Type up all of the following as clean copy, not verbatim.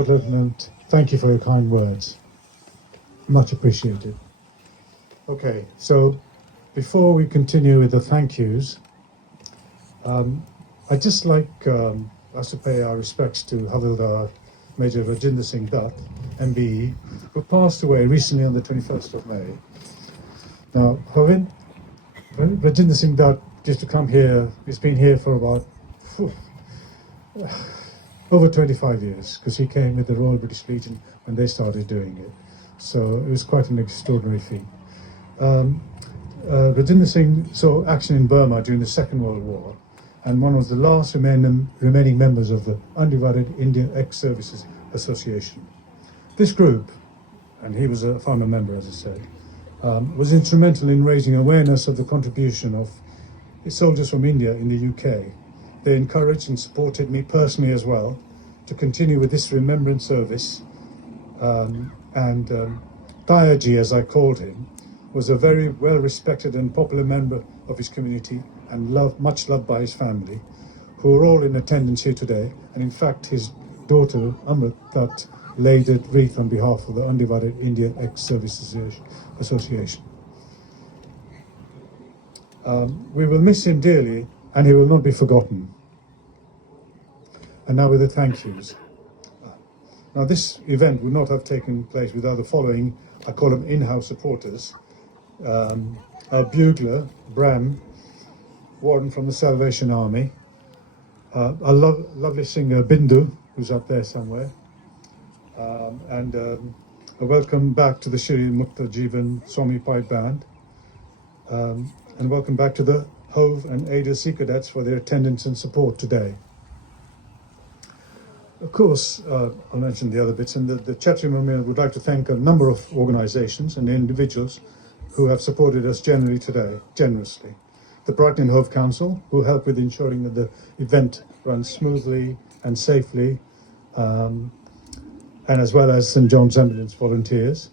Lord Lieutenant, thank you for your kind words. Much appreciated. Okay, so before we continue with the thank yous, I'd just like us to pay our respects to Havildar Major Rajinder Singh Dutt, MBE, who passed away recently on the 21st of May. Now, Rajinder Singh Dutt used to come here, he's been here for about over 25 years, because he came with the Royal British Legion when they started doing it. So it was quite an extraordinary feat. Rajinder Singh saw action in Burma during the Second World War, and one of the last remaining members of the Undivided India Ex-Services Association. This group, and he was a former member, as I said, was instrumental in raising awareness of the contribution of soldiers from India in the UK. They encouraged and supported me personally as well to continue with this remembrance service. Tayaji, as I called him, was a very well-respected and popular member of his community and much loved by his family, who are all in attendance here today. And in fact, his daughter, Amrit Dutt, laid a wreath on behalf of the Undivided India Ex-Services Association. We will miss him dearly, and he will not be forgotten. And now with the thank yous. Now this event would not have taken place without the following, I call them in-house supporters. Our bugler, Bram, Warden from the Salvation Army. Our lovely singer, Bindu, who's up there somewhere. A welcome back to the Shri Mukta Jivan Swami Pipe Band. And welcome back to the Hove and Ada Sea Cadets for their attendance and support today. Of course, I'll mention the other bits, and the Chattrii Memorial would like to thank a number of organisations and individuals who have supported us generously. The Brighton and Hove Council, who helped with ensuring that the event runs smoothly and safely, and as well as St John's Ambulance volunteers.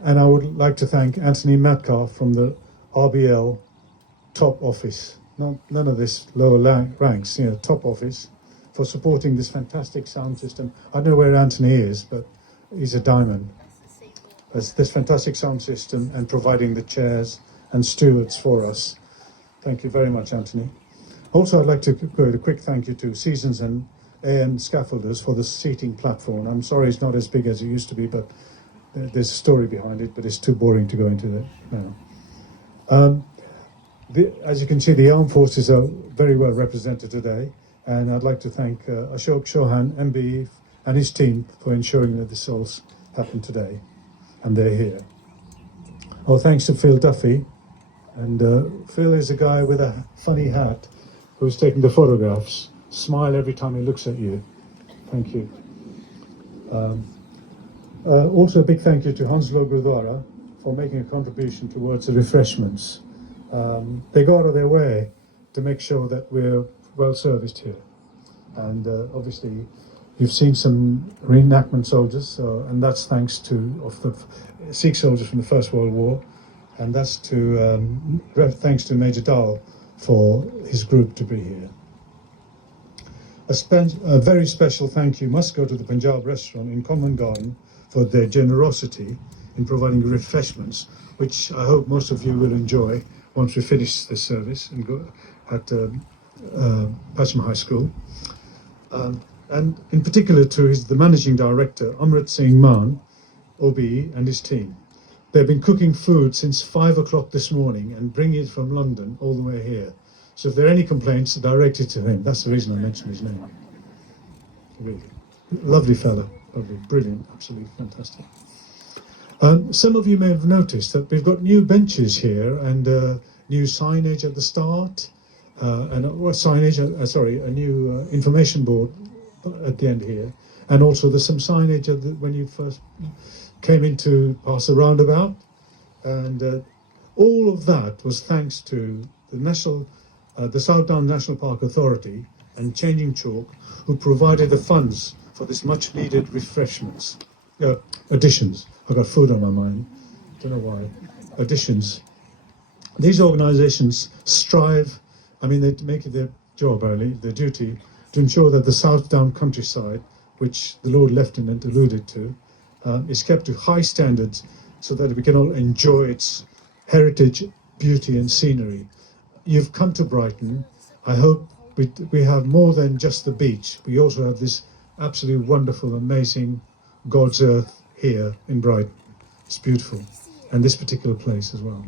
And I would like to thank Anthony Metcalf from the RBL top office, none of this lower ranks, top office, for supporting this fantastic sound system. I don't know where Anthony is, but he's a diamond. As this fantastic sound system and providing the chairs and stewards for us. Thank you very much, Anthony. Also, I'd like to go a quick thank you to Seasons and AM Scaffolders for the seating platform. I'm sorry it's not as big as it used to be, but there's a story behind it, but it's too boring to go into that now. As you can see, the armed forces are very well represented today. And I'd like to thank Ashok Chauhan, MBE, and his team for ensuring that this all happened today, and they're here. Oh, thanks to Phil Duffy, and Phil is a guy with a funny hat who's taking the photographs. Smile every time he looks at you. Thank you. Also a big thank you to Hanslow Gurdwara for making a contribution towards the refreshments. They go out of their way to make sure that we're well serviced here, and obviously you've seen some reenactment soldiers, and that's thanks to the Sikh soldiers from the First World War, and that's thanks to Major Dal for his group to be here. A very special thank you must go to the Punjab restaurant in Common Garden for their generosity in providing refreshments, which I hope most of you will enjoy once we finish this service and go at Patcham High School, and in particular to the Managing Director, Amrit Singh Maan, OBE, and his team. They've been cooking food since 5 o'clock this morning and bringing it from London all the way here. So if there are any complaints, direct it to him. That's the reason I mentioned his name. Really. Lovely fellow, lovely, brilliant, absolutely fantastic. Some of you may have noticed that we've got new benches here and new signage at the start. A new information board at the end here, and also there's some signage when you first came into past the roundabout, and all of that was thanks to the South Down National Park Authority and Changing Chalk, who provided the funds for this much needed additions. I've got food on my mind, don't know why. Additions. These organisations strive, they make it their job, really, their duty, to ensure that the South Down countryside which the Lord Lieutenant alluded to, is kept to high standards so that we can all enjoy its heritage, beauty and scenery. You've come to Brighton. I hope we have more than just the beach. We also have this absolutely wonderful, amazing God's earth here in Brighton. It's beautiful. And this particular place as well.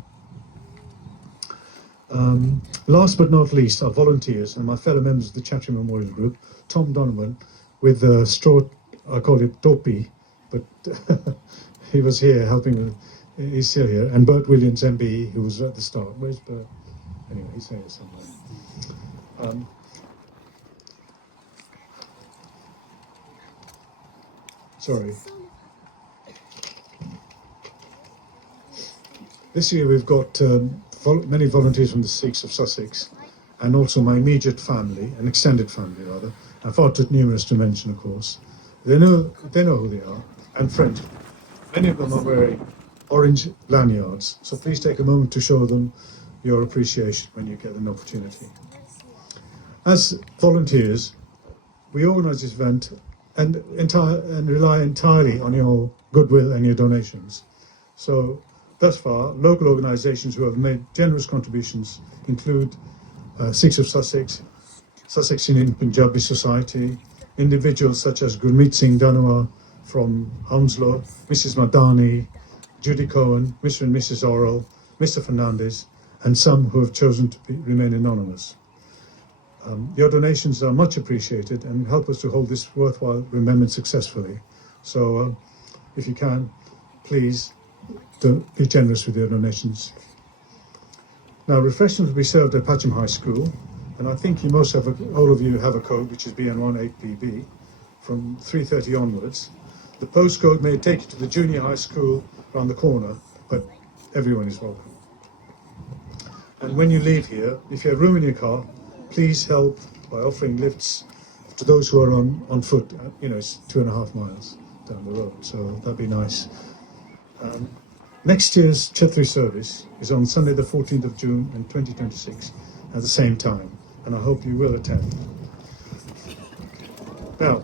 Last but not least, our volunteers and my fellow members of the Chattrii Memorial Group, Tom Donovan, with the straw, I call it Topi, but he was here helping, he's still here, and Bert Williams, MBE, who was at the start. Where's Bert? Anyway, he's here somewhere. Sorry. This year we've got many volunteers from the Sikhs of Sussex, and also my immediate family, an extended family rather, and far too numerous to mention, of course. They know who they are, and friends. Many of them are wearing orange lanyards, so please take a moment to show them your appreciation when you get an opportunity. As volunteers, we organise this event and rely entirely on your goodwill and your donations. So, thus far, local organisations who have made generous contributions include Sikhs of Sussex, Sussex Indian Punjabi Society, individuals such as Gurmeet Singh Danua from Hounslow, Mrs. Madani, Judy Cohen, Mr. and Mrs. Orrell, Mr. Fernandez, and some who have chosen to remain anonymous. Your donations are much appreciated and help us to hold this worthwhile remembrance successfully. So, if you can, please be generous with your donations. Now, refreshments will be served at Patcham High School, and I think you most have all of you have a code, which is BN18PB, from 3:30 onwards. The postcode may take you to the junior high school around the corner, but everyone is welcome. And when you leave here, if you have room in your car, please help by offering lifts to those who are on foot. It's 2.5 miles down the road, so that'd be nice. Next year's Chattri service is on Sunday the 14th of June in 2026 at the same time, and I hope you will attend. Now,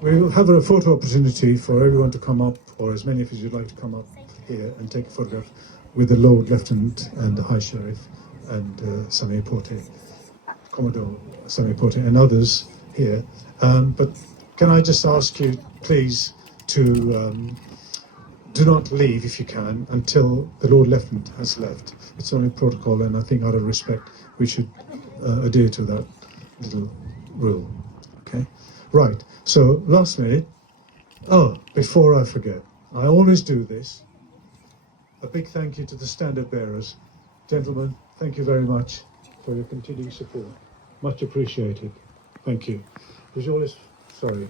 we will have a photo opportunity for everyone to come up, or as many of you would like to come up here and take a photograph with the Lord Lieutenant and the High Sheriff and Samir Porte, Commodore Samir Porte and others here. But can I just ask you, please, to do not leave, if you can, until the Lord Lieutenant has left. It's only protocol, and I think out of respect, we should adhere to that little rule. Okay? Right, so last minute. Oh, before I forget, I always do this. A big thank you to the standard bearers. Gentlemen, thank you very much for your continuing support. Much appreciated. Thank you. Was yours? Sorry.